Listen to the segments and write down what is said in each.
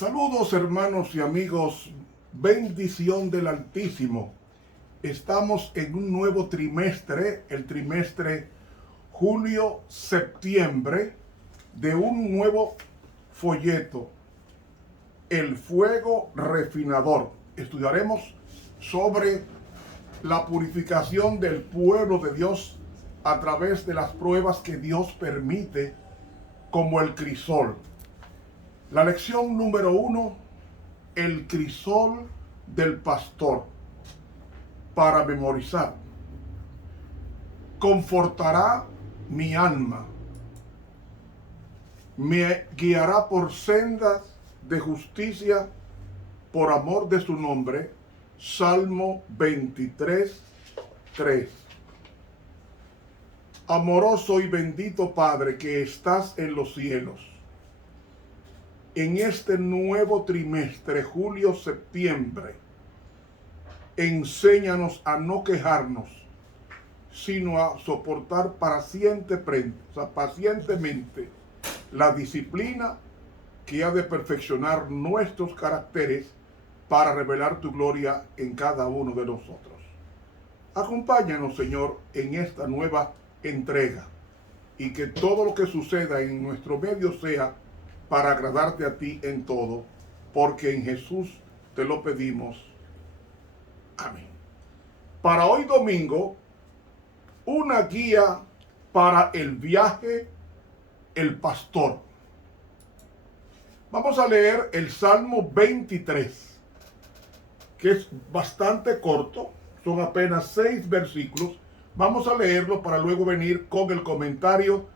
Saludos hermanos y amigos, bendición del Altísimo. Estamos en un nuevo trimestre, el trimestre julio-septiembre, de un nuevo folleto, El Fuego Refinador. Estudiaremos sobre la purificación del pueblo de Dios a través de las pruebas que Dios permite, como el crisol. La lección número 1, el crisol del pastor. Para memorizar. Confortará mi alma, me guiará por sendas de justicia por amor de su nombre. Salmo 23, 3. Amoroso y bendito Padre que estás en los cielos, en este nuevo trimestre, julio-septiembre, enséñanos a no quejarnos, sino a soportar pacientemente la disciplina que ha de perfeccionar nuestros caracteres para revelar tu gloria en cada uno de nosotros. Acompáñanos, Señor, en esta nueva entrega, y que todo lo que suceda en nuestro medio sea para agradarte a ti en todo, porque en Jesús te lo pedimos. Amén. Para hoy domingo, una guía para el viaje, el pastor. Vamos a leer el Salmo 23, que es bastante corto, son apenas 6 versículos. Vamos a leerlo para luego venir con el comentario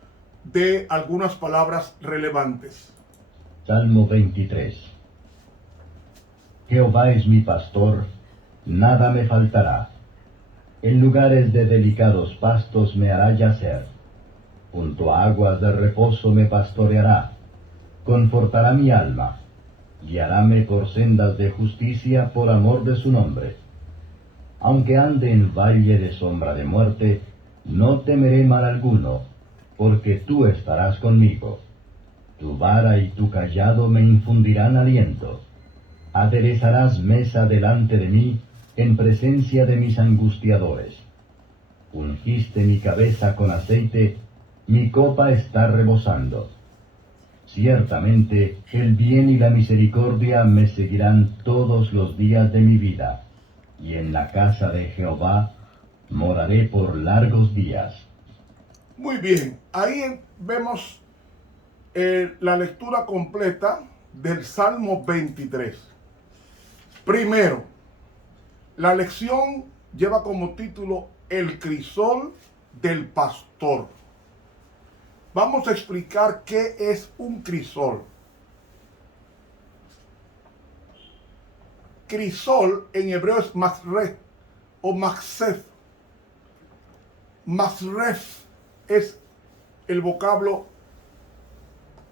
de algunas palabras relevantes. Salmo 23. Jehová es mi pastor, nada me faltará. En lugares de delicados pastos me hará yacer. Junto a aguas de reposo me pastoreará. Confortará mi alma. Guiaráme por sendas de justicia por amor de su nombre. Aunque ande en valle de sombra de muerte, no temeré mal alguno, porque tú estarás conmigo. Tu vara y tu cayado me infundirán aliento. Aderezarás mesa delante de mí, en presencia de mis angustiadores. Ungiste mi cabeza con aceite, mi copa está rebosando. Ciertamente el bien y la misericordia me seguirán todos los días de mi vida, y en la casa de Jehová moraré por largos días. Muy bien, ahí vemos la lectura completa del Salmo 23. Primero, la lección lleva como título El crisol del pastor. Vamos a explicar qué es un crisol. Crisol en hebreo es masref o maksef. Masref es el vocablo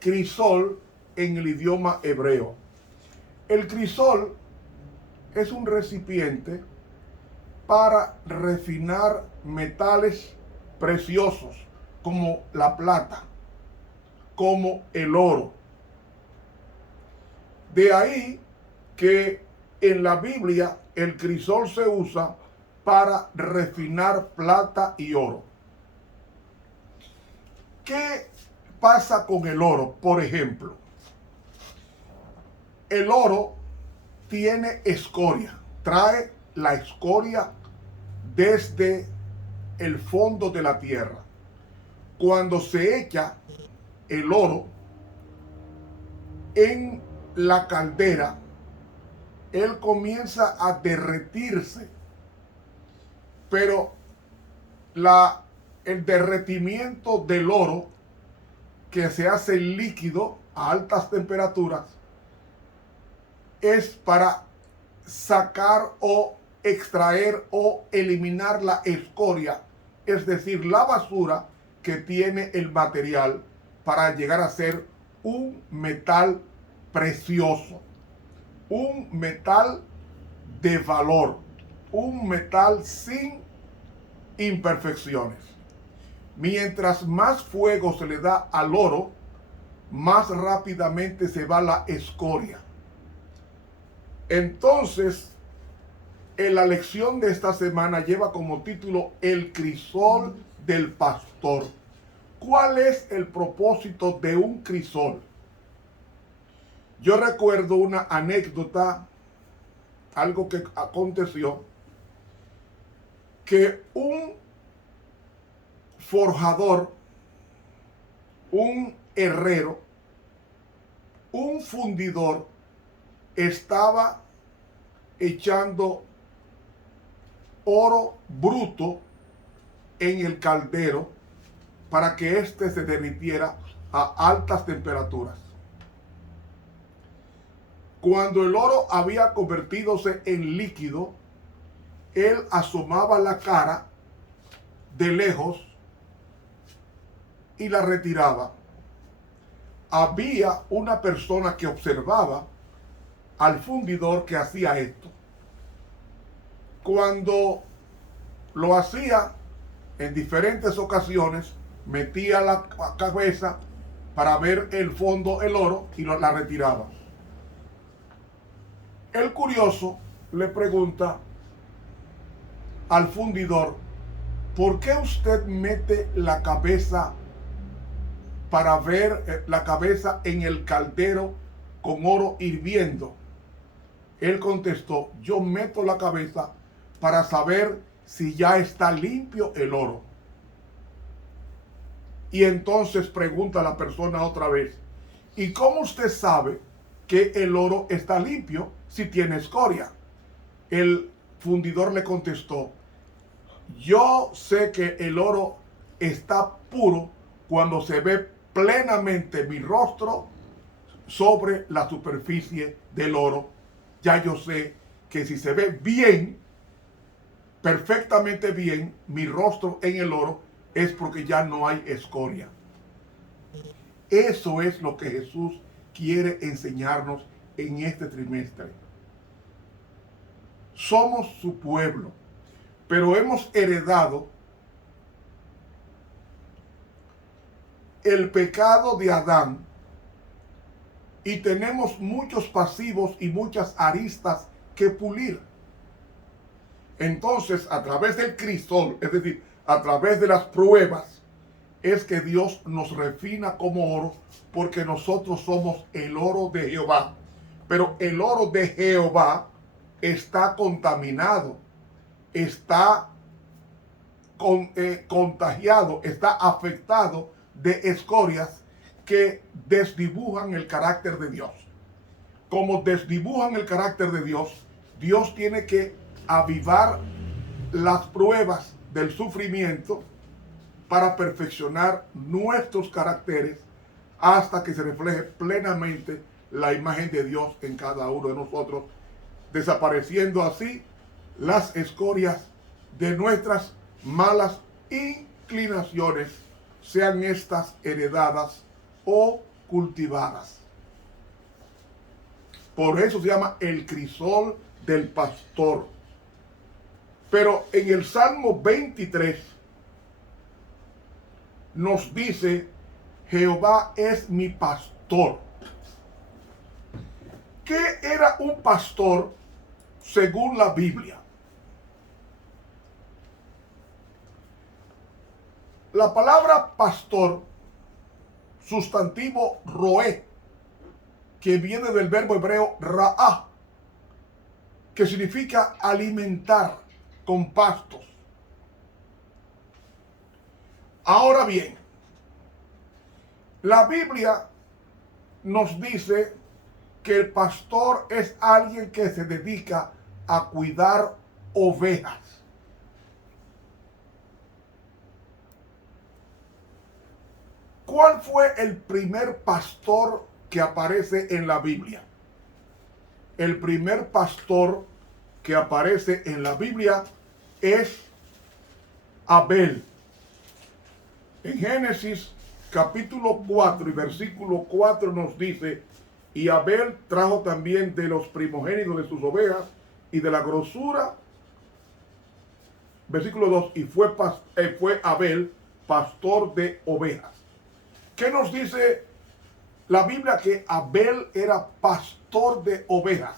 crisol en el idioma hebreo. El crisol es un recipiente para refinar metales preciosos como la plata, como el oro. De ahí que en la Biblia el crisol se usa para refinar plata y oro. ¿Qué pasa con el oro? Por ejemplo, el oro tiene escoria, trae la escoria desde el fondo de la tierra. Cuando se echa el oro en la caldera, él comienza a derretirse, pero el derretimiento del oro, que se hace líquido a altas temperaturas, es para sacar o extraer o eliminar la escoria, es decir, la basura que tiene el material, para llegar a ser un metal precioso, un metal de valor, un metal sin imperfecciones. Mientras más fuego se le da al oro, más rápidamente se va la escoria. Entonces, en la lección de esta semana lleva como título El crisol del pastor. ¿Cuál es el propósito de un crisol? Yo recuerdo una anécdota, algo que aconteció, que un forjador, un herrero, un fundidor estaba echando oro bruto en el caldero para que éste se derritiera a altas temperaturas. Cuando el oro había convertidose en líquido, él asomaba la cara de lejos y la retiraba. Había una persona que observaba al fundidor que hacía esto. Cuando lo hacía en diferentes ocasiones, metía la cabeza para ver el fondo, el oro, y la retiraba. El curioso le pregunta al fundidor: ¿por qué usted mete la cabeza para ver la cabeza en el caldero con oro hirviendo? Él contestó: yo meto la cabeza para saber si ya está limpio el oro. Y entonces pregunta a la persona otra vez: ¿y cómo usted sabe que el oro está limpio si tiene escoria? El fundidor le contestó: yo sé que el oro está puro cuando se ve plenamente mi rostro sobre la superficie del oro. Ya yo sé que si se ve bien, perfectamente bien, mi rostro en el oro, es porque ya no hay escoria. Eso es lo que Jesús quiere enseñarnos en este trimestre. Somos su pueblo, pero hemos heredado el pecado de Adán y tenemos muchos pasivos y muchas aristas que pulir. Entonces, a través del crisol, es decir, a través de las pruebas, es que Dios nos refina como oro, porque nosotros somos el oro de Jehová. Pero el oro de Jehová está contaminado, está contagiado, está afectado de escorias que desdibujan el carácter de Dios. Como desdibujan el carácter de Dios, Dios tiene que avivar las pruebas del sufrimiento para perfeccionar nuestros caracteres hasta que se refleje plenamente la imagen de Dios en cada uno de nosotros, desapareciendo así las escorias de nuestras malas inclinaciones, sean estas heredadas o cultivadas. Por eso se llama el crisol del pastor. Pero en el Salmo 23 nos dice: Jehová es mi pastor. ¿Qué era un pastor según la Biblia? La palabra pastor, sustantivo roé, que viene del verbo hebreo ra'ah, que significa alimentar con pastos. Ahora bien, la Biblia nos dice que el pastor es alguien que se dedica a cuidar ovejas. ¿Cuál fue el primer pastor que aparece en la Biblia? El primer pastor que aparece en la Biblia es Abel. En Génesis capítulo 4 y versículo 4 nos dice: y Abel trajo también de los primogénitos de sus ovejas y de la grosura. Versículo 2, y fue Abel pastor de ovejas. ¿Qué nos dice la Biblia? Que Abel era pastor de ovejas.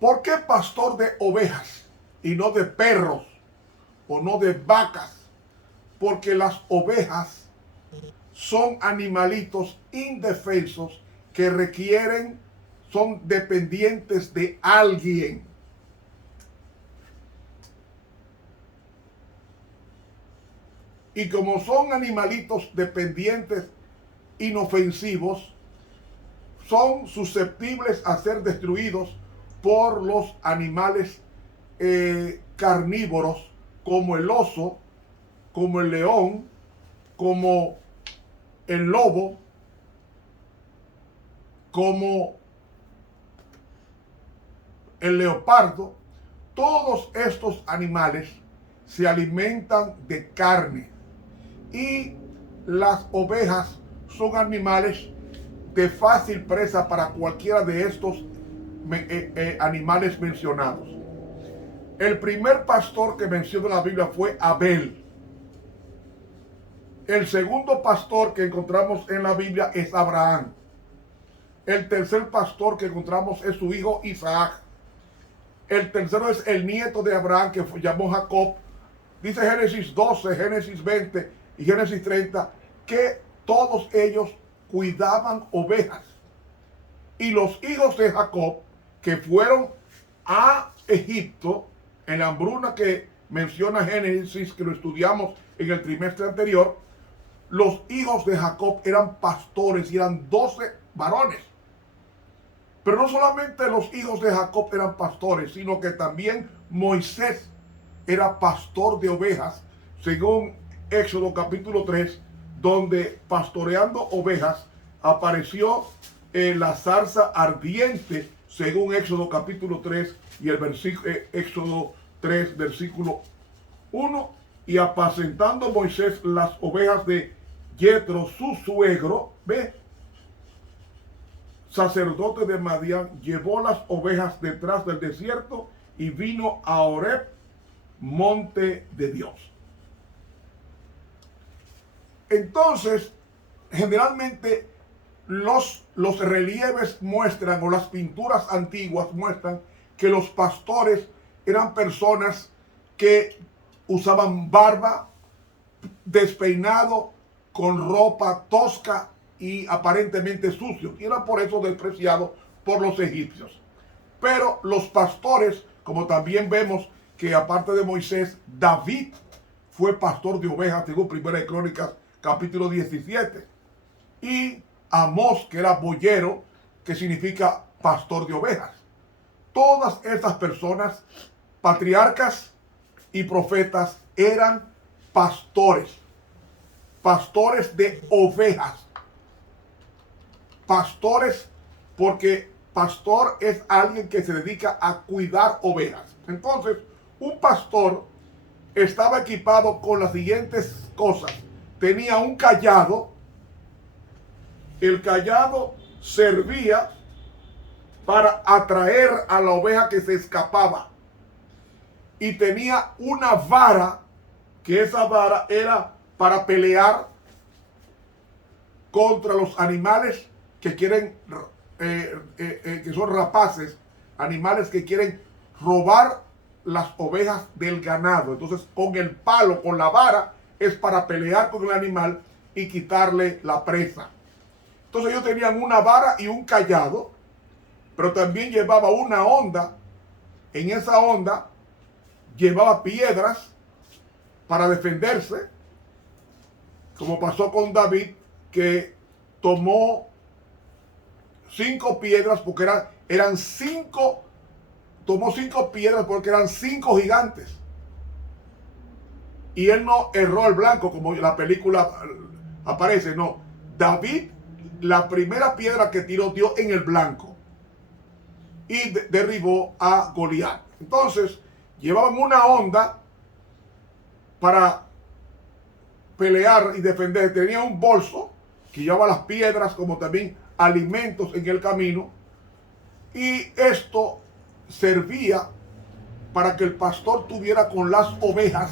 ¿Por qué pastor de ovejas y no de perros o no de vacas? Porque las ovejas son animalitos indefensos que son dependientes de alguien. Y como son animalitos dependientes, inofensivos, son susceptibles a ser destruidos por los animales carnívoros, como el oso, como el león, como el lobo, como el leopardo. Todos estos animales se alimentan de carne, y las ovejas son animales de fácil presa para cualquiera de estos animales mencionados. El primer pastor que menciona la Biblia fue Abel. El segundo pastor que encontramos en la Biblia es Abraham. El tercer pastor que encontramos es su hijo Isaac. El tercero es el nieto de Abraham, que llamó Jacob. Dice Génesis 12, Génesis 20 y Génesis 30 que todos ellos cuidaban ovejas. Y los hijos de Jacob, que fueron a Egipto en la hambruna que menciona Génesis, que lo estudiamos en el trimestre anterior, los hijos de Jacob eran pastores y eran 12 varones. Pero no solamente los hijos de Jacob eran pastores, sino que también Moisés era pastor de ovejas, según Éxodo capítulo 3, donde pastoreando ovejas apareció la zarza ardiente, según Éxodo capítulo 3 y el Éxodo 3 versículo 1, y apacentando Moisés las ovejas de Yetro, su suegro, sacerdote de Madián, llevó las ovejas detrás del desierto y vino a Horeb, monte de Dios. Entonces, generalmente los relieves muestran, o las pinturas antiguas muestran, que los pastores eran personas que usaban barba, despeinado, con ropa tosca y aparentemente sucio, y era por eso despreciado por los egipcios. Pero los pastores, como también vemos que aparte de Moisés, David fue pastor de ovejas, según Primera de Crónicas capítulo 17, y Amós, que era boyero, que significa pastor de ovejas. Todas estas personas, patriarcas y profetas, eran pastores de ovejas. Pastores, porque pastor es alguien que se dedica a cuidar ovejas. Entonces, un pastor estaba equipado con las siguientes cosas. Tenía un cayado. El cayado servía para atraer a la oveja que se escapaba. Y tenía una vara, que esa vara era para pelear contra los animales que quieren, que son rapaces, animales que quieren robar las ovejas del ganado. Entonces, con el palo, con la vara, es para pelear con el animal y quitarle la presa. Entonces ellos tenían una vara y un cayado, pero también llevaba una honda. En esa honda llevaba piedras para defenderse, como pasó con David, que tomó 5 piedras porque eran 5, tomó 5 piedras porque eran 5 gigantes. Y él no erró al blanco como en la película aparece, no. David, la primera piedra que tiró, dio en el blanco y derribó a Goliat. Entonces, llevaban una honda para pelear y defender. Tenía un bolso que llevaba las piedras, como también alimentos en el camino. Y esto servía para que el pastor tuviera con las ovejas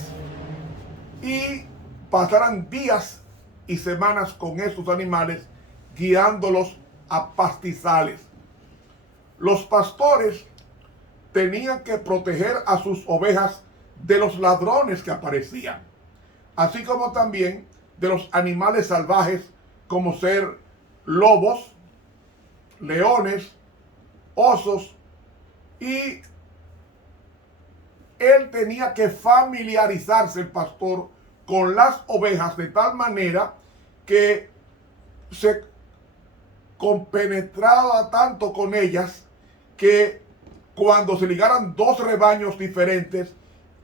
y pasaran días y semanas con estos animales, guiándolos a pastizales. Los pastores tenían que proteger a sus ovejas de los ladrones que aparecían, así como también de los animales salvajes como ser lobos, leones, osos, y él tenía que familiarizarse, el pastor, con las ovejas de tal manera que se compenetraba tanto con ellas que cuando se ligaran dos rebaños diferentes,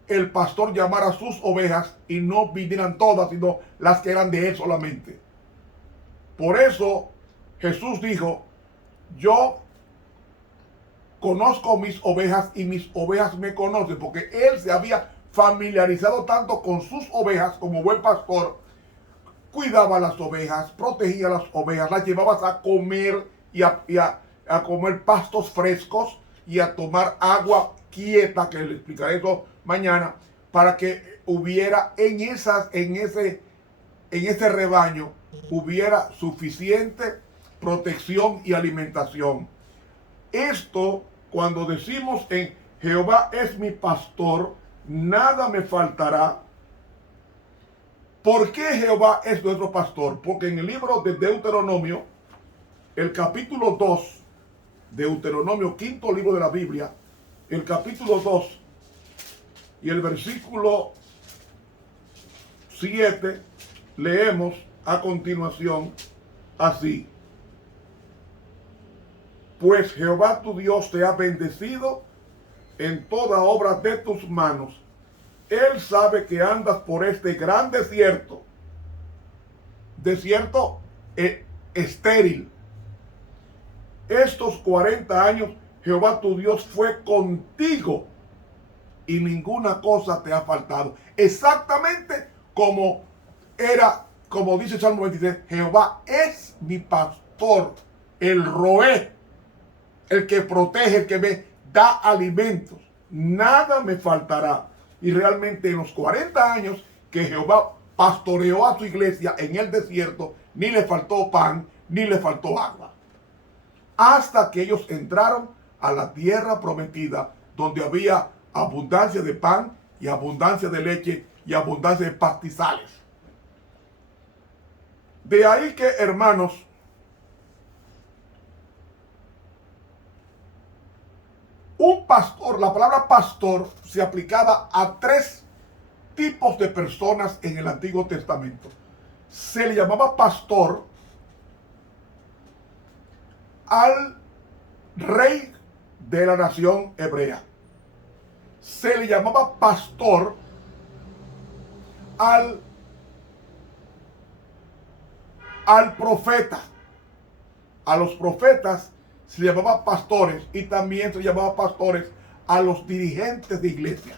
el pastor llamara a sus ovejas y no vinieran todas, sino las que eran de él solamente. Por eso Jesús dijo: yo conozco mis ovejas y mis ovejas me conocen, porque él se había familiarizado tanto con sus ovejas como buen pastor. Cuidaba las ovejas, protegía las ovejas, las llevaba a comer y a comer pastos frescos y a tomar agua quieta, que le explicaré eso mañana, para que hubiera en ese rebaño hubiera suficiente protección y alimentación. Esto, cuando decimos en Jehová es mi pastor, nada me faltará. ¿Por qué Jehová es nuestro pastor? Porque en el libro de Deuteronomio, el capítulo 2, Deuteronomio, quinto libro de la Biblia, el capítulo 2 y el versículo 7, leemos a continuación así: pues Jehová tu Dios te ha bendecido en toda obra de tus manos. Él sabe que andas por este gran desierto estéril. Estos 40 años Jehová tu Dios fue contigo y ninguna cosa te ha faltado. Exactamente como dice Salmo 23, Jehová es mi pastor, el roé, el que protege, el que me da alimentos. Nada me faltará. Y realmente en los 40 años que Jehová pastoreó a su iglesia en el desierto, ni le faltó pan, ni le faltó agua. Hasta que ellos entraron a la tierra prometida, donde había abundancia de pan y abundancia de leche y abundancia de pastizales. De ahí que, hermanos, un pastor, la palabra pastor se aplicaba a tres tipos de personas en el Antiguo Testamento. Se le llamaba pastor al rey de la nación hebrea. Se le llamaba pastor al profeta. A los profetas se le llamaba pastores, y también se le llamaba pastores a los dirigentes de iglesia.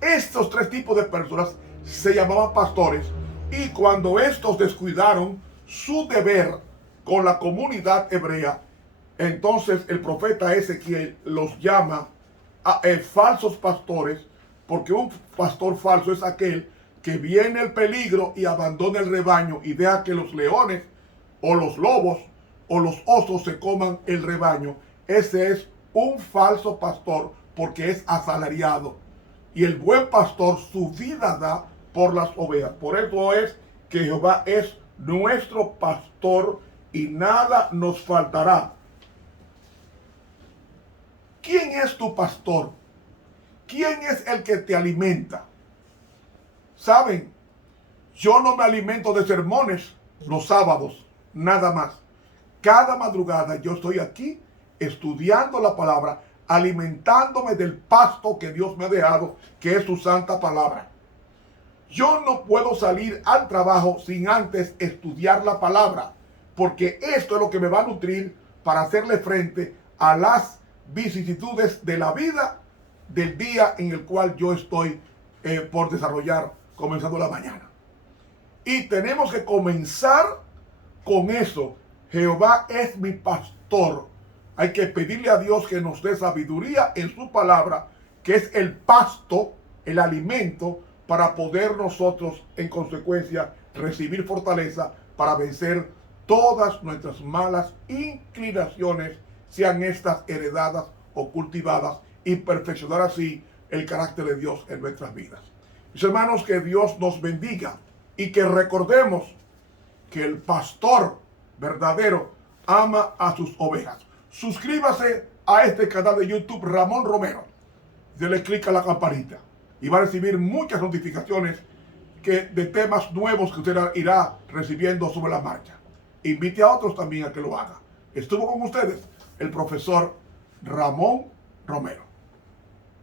Estos tres tipos de personas se llamaban pastores, y cuando estos descuidaron su deber con la comunidad hebrea, entonces el profeta Ezequiel los llama falsos pastores, porque un pastor falso es aquel que viene el peligro y abandona el rebaño y deja que los leones o los lobos o los osos se coman el rebaño. Ese es un falso pastor, porque es asalariado. Y el buen pastor su vida da por las ovejas. Por eso es que Jehová es nuestro pastor y nada nos faltará. ¿Quién es tu pastor? ¿Quién es el que te alimenta? ¿Saben? Yo no me alimento de sermones los sábados, nada más. Cada madrugada yo estoy aquí estudiando la palabra, alimentándome del pasto que Dios me ha dejado, que es su santa palabra. Yo no puedo salir al trabajo sin antes estudiar la palabra, porque esto es lo que me va a nutrir para hacerle frente a las vicisitudes de la vida del día en el cual yo estoy por desarrollar, comenzando la mañana. Y tenemos que comenzar con eso. Jehová es mi pastor. Hay que pedirle a Dios que nos dé sabiduría en su palabra, que es el pasto, el alimento, para poder nosotros, en consecuencia, recibir fortaleza para vencer todas nuestras malas inclinaciones, sean estas heredadas o cultivadas y perfeccionar así el carácter de Dios en nuestras vidas. Mis hermanos, que Dios nos bendiga y que recordemos que el pastor verdadero ama a sus ovejas. Suscríbase a este canal de YouTube Ramón Romero. Dele clic a la campanita y va a recibir muchas notificaciones de temas nuevos que usted irá recibiendo sobre la marcha. Invite a otros también a que lo haga. Estuvo con ustedes el profesor Ramón Romero.